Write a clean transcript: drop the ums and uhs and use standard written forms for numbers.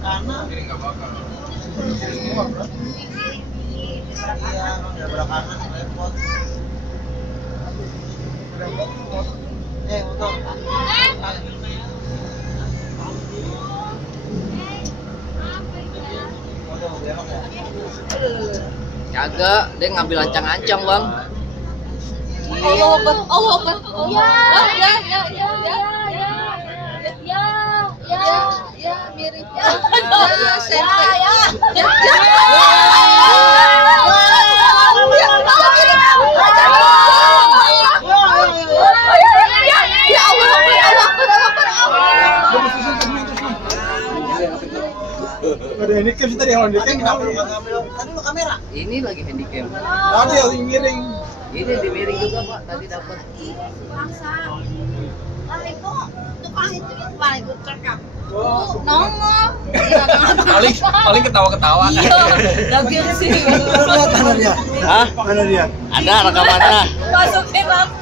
kanan. Ini nggak bakal. Semua, bro. Iya, udah belah kanan repot. Motor. Kagak, dia ngambil ancang-ancang, Bang. Allah Akbar, Allah Akbar. Ya, mirip. Ada handicap sih tadi, handicap Tadi lu kamera. Ini lagi handicam. tadi yang miring. Ini dimiring juga, Pak. Tadi dapat. Tukang itu yang paling gue cakap. Nongol. Paling ketawa-ketawa. Iya, lagi sih. Mana dia? Hah? Mana dia? Ada rekamannya. Masukin lagi.